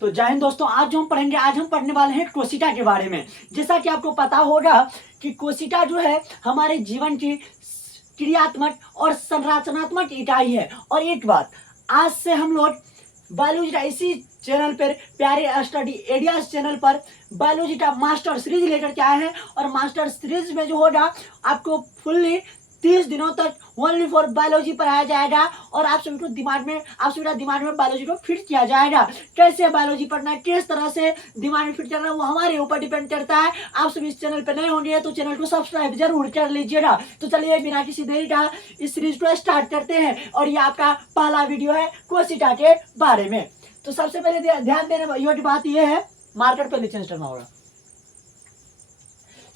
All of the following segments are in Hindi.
तो जय हिंद दोस्तों, आज हम पढ़ने वाले हैं कोशिका के बारे में। जैसा कि आपको पता होगा कि कोशिका जो है हमारे जीवन की क्रियात्मक और संरचनात्मक इकाई है। और एक बात, आज से हम लोग बायोलॉजी का इसी चैनल पर, प्यारे स्टडी एरियाज चैनल पर बायोलॉजी का मास्टर सीरीज लेकर के आए हैं। और मास्टर सीरीज में जो होगा आपको फुल्ली 30 दिनों तक ओनली फॉर बायोलॉजी पढ़ाया जाएगा और आप सभी का दिमाग में बायोलॉजी को फिट किया जाएगा। कैसे बायोलॉजी पढ़ना है, किस तरह से दिमाग में फिट करना है, वो हमारे ऊपर डिपेंड करता है। आप सभी इस चैनल पर नए होंगे तो चैनल को सब्सक्राइब जरूर कर लीजिएगा। तो चलिए बिना किसी देरी का इस सीरीज को स्टार्ट करते हैं। और ये आपका पहला वीडियो है कोशिका के बारे में। तो सबसे पहले ध्यान देने योग्य बात यह है, मार्कर पे चेंज करना होगा।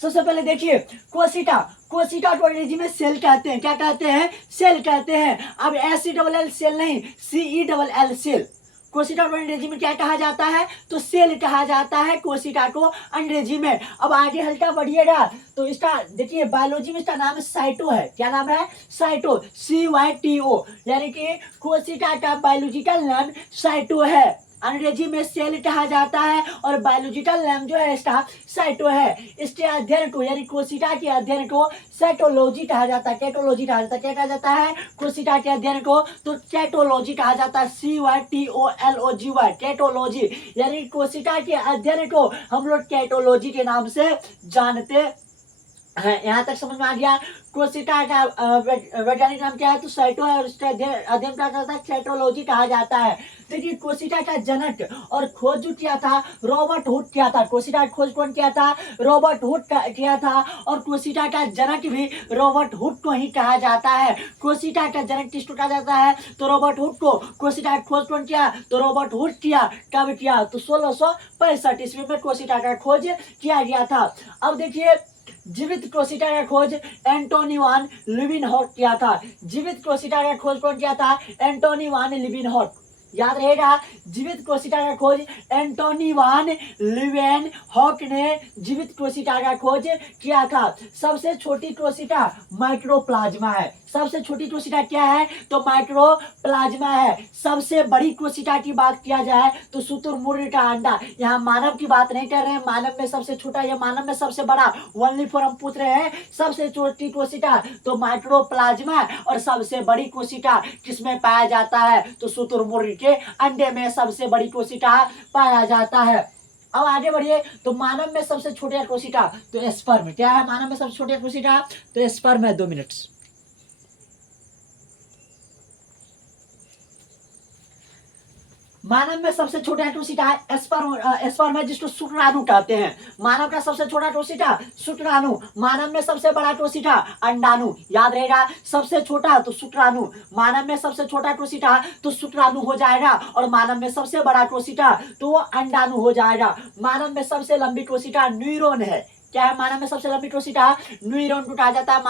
सबसे पहले देखिए, कोशिका को अंग्रेजी में सेल कहते हैं। क्या कहते हैं? सेल कहते हैं। अब SELL सेल नहीं, CELL सेल। कोशिका को अंग्रेजी में क्या कहा जाता है? तो सेल कहा जाता है कोशिका को अंग्रेजी में। अब आगे हल्का बढ़िएगा तो इसका देखिए, बायोलॉजी में इसका नाम साइटो है। क्या नाम है? साइटो, CYTO, यानी कि कोशिका का बायोलॉजिकल नाम साइटो है। अंग्रेजी में सेल कहा जाता है और बायोलॉजिकल नाम जो है इसका साइटो है। इसके अध्ययन को यानी कोशिका के अध्ययन को साइटोलॉजी कहा जाता है। कैटोलॉजी कहा जाता है। क्या कहा जाता है? कोशिका के अध्ययन को तो कैटोलॉजी कहा जाता है। CYTOLOGY, कैटोलॉजी, यानी कोशिका के अध्ययन को हम लोग कैटोलॉजी के नाम से जानते हैं। यहाँ तक समझ में आ गया। कोशिका का वैज्ञानिक नाम क्या है? तो साइटो है और उसका अध्ययन क्या करता है? कैटोलॉजी कहा जाता है। देखिए, कोशिका का जनक और खोज जो किया था रॉबर्ट हुक किया था। कोशिका खोज कौन किया था? रॉबर्ट हुक किया था। और कोशिका का जनक भी रॉबर्ट हुक को ही कहा जाता है। कोशिका का जनक किसको कहा जाता है? तो रॉबर्ट हुक को। कोशिका का खोज कौन किया? तो रॉबर्ट हुक किया। कब किया? तो 1665 ईस्वी में कोशिका का खोज किया गया था। अब देखिए, जीवित कोशिका का खोज एंटोनी वान लीवेनहॉक किया था। जीवित कोशिका का खोज कौन किया था? एंटोनी वान लीवेनहॉक। याद रहेगा, जीवित कोशिका का खोज एंटोनी वान लीवेनहॉक ने जीवित कोशिका का खोज किया था। सबसे छोटी कोशिका माइक्रोप्लाज्मा है। सबसे छोटी कोशिका क्या है? तो माइक्रोप्लाज्मा है। सबसे बड़ी कोशिका की बात किया जाए तो शुतुरमुर्ग का अंडा। यहाँ मानव की बात नहीं कर रहे हैं, मानव में सबसे छोटा या मानव में सबसे बड़ा, ओनली फॉर हम पूछ रहे हैं सबसे छोटी कोशिका तो माइक्रोप्लाज्मा। और सबसे बड़ी कोशिका किसमें पाया जाता है? तो शुतुरमुर्ग के अंडे में सबसे बड़ी कोशिका पाया जाता है। अब आगे बढ़िए, तो मानव में सबसे छोटी कोशिका तो स्पर्म। क्या है मानव में सबसे छोटी कोशिका? तो स्पर्म है। 2 मिनट। मानव में सबसे छोटा कोशिका है स्पर्म है, जिसको शुक्राणु कहते हैं। मानव का सबसे छोटा कोशिका शुक्राणु। मानव में सबसे बड़ा कोशिका अंडाणु। याद रहेगा, सबसे छोटा तो शुक्राणु, मानव में सबसे छोटा कोशिका तो शुक्राणु हो जाएगा। और मानव में सबसे बड़ा कोशिका तो वो अंडाणु हो जाएगा। मानव में सबसे लंबी कोशिका न्यूरॉन है। क्या है? मानव में सबसे लंबी कोशिका न्यूरॉन को कहा जाता है।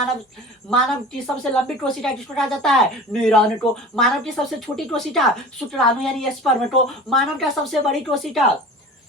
मानव की सबसे लंबी कोशिका किसको कहा जाता है? न्यूरॉन को। मानव की सबसे छोटी कोशिका शुक्राणु यानी स्पर्म को। मानव का सबसे बड़ी कोशिका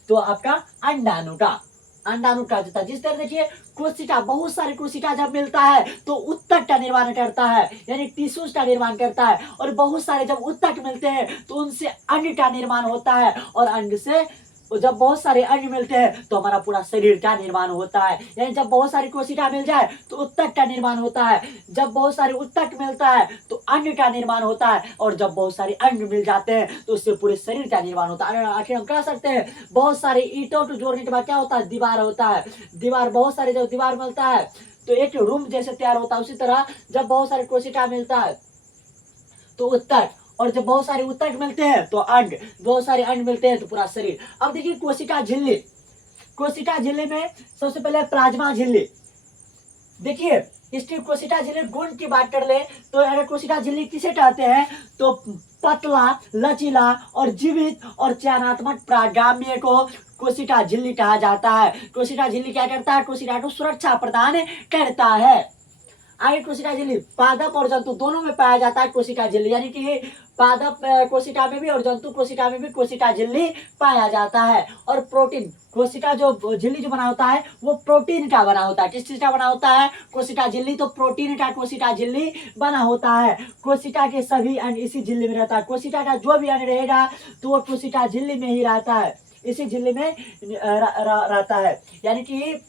तो आपका अंडाणु कहा जाता है। जिस तरह देखिए, कोशिका, बहुत सारी कोशिका जब मिलता है तो उत्तक का निर्माण करता है, यानी टिश्यूज का निर्माण करता है। और बहुत सारे जब उत्तक मिलते हैं तो उनसे अंड का निर्माण होता है। और अंड से जब बहुत सारे अंग मिलते हैं तो हमारा पूरा शरीर का निर्माण होता है। यानी जब बहुत सारी कोशिका मिल जाए तो उत्तक का निर्माण होता है। जब बहुत सारे उत्तक मिलता है तो अंग का निर्माण होता है। और जब बहुत सारे अंग मिल जाते हैं तो उससे पूरे शरीर का निर्माण होता है। आखिर हम कह सकते हैं, बहुत सारे ईंटों को जोड़ने के बाद क्या होता है? दीवार होता है। दीवार, बहुत सारे जब दीवार मिलता है तो एक रूम जैसे तैयार होता है। उसी तरह जब बहुत सारे कोशिका मिलता है तो उत्तक, और जब बहुत सारे उत्तक मिलते हैं तो अंग, बहुत सारे अंग मिलते हैं तो पूरा शरीर। अब देखिए, कोशिका झिल्ली। कोशिका झिल्ली में सबसे पहले प्लाज्मा झिल्ली। देखिए, इसकी कोशिका झिल्ली गुण की बात कर ले तो अगर कोशिका झिल्ली किसे कहते हैं? तो पतला, लचीला और जीवित और चयनात्मक प्रागाम्य को कोशिका झिल्ली कहा जाता है। कोशिका झिल्ली क्या करता है? कोशिका को सुरक्षा प्रदान करता है। आगे कोशिका झिल्ली पादप और जंतु दोनों में पाया जाता है। कोशिका झिल्ली यानी कि पादप कोशिका में भी और जंतु कोशिका में भी कोशिका झिल्ली पाया जाता है। और प्रोटीन कोशिका जो झिल्ली जो बना होता है वो प्रोटीन का बना होता है। किस चीज का बना होता है? कोशिका झिल्ली तो प्रोटीन का कोशिका झिल्ली बना होता है। कोशिका के सभी अंग इसी झिल्ली में रहता है। कोशिका का जो भी अंग रहेगा तो वो कोशिका झिल्ली में ही रहता है, इसी झिल्ली में रहता है। यानी कि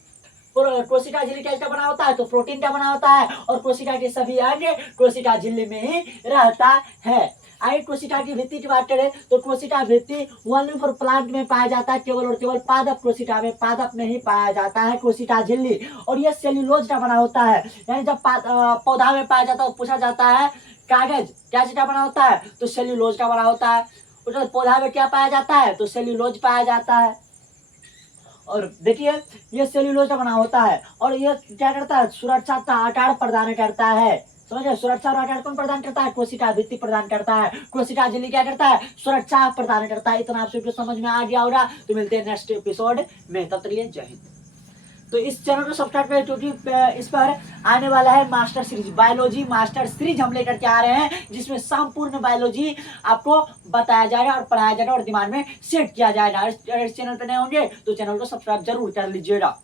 कोशिका झिल्ली कैसे बना होता है? तो प्रोटीन का बना होता है और कोशिका के सभी अंग कोशिका झिल्ली में ही रहता है। आगे कोशिका की भित्ति की बात करें तो कोशिका भित्ति ओनली फॉर प्लांट में पाया जाता है, केवल और केवल पादप कोशिका में, पादप में ही पाया जाता है कोशिका झिल्ली। और यह सेल्यूलोज का बना होता है। यानी जब पौधा में पाया जाता है, पूछा जाता है कागज क्या चीज का बना होता है? तो सेल्यूलोज का बना होता है। पौधा में क्या पाया जाता है? तो सेल्यूलोज पाया जाता है। और देखिए ये सेल्यूलोज का बना होता है और ये क्या करता है? सुरक्षा का आकार प्रदान करता है। समझे? सुरक्षा और आकार कौन प्रदान करता है? कोशिका भित्ति प्रदान करता है। कोशिका झिल्ली क्या करता है? सुरक्षा प्रदान करता है। इतना आप सबको समझ में आ गया होगा। तो मिलते हैं नेक्स्ट एपिसोड में, तब तक के लिए जय हिंद। तो इस चैनल को सब्सक्राइब करें क्योंकि इस पर आने वाला है master series, biology master series हम लेकर के आ रहे हैं, जिसमें संपूर्ण बायोलॉजी आपको बताया जाएगा और पढ़ाया जाएगा और दिमाग में सेट किया जाएगा। इस चैनल पर नए होंगे तो चैनल को सब्सक्राइब जरूर कर लीजिएगा।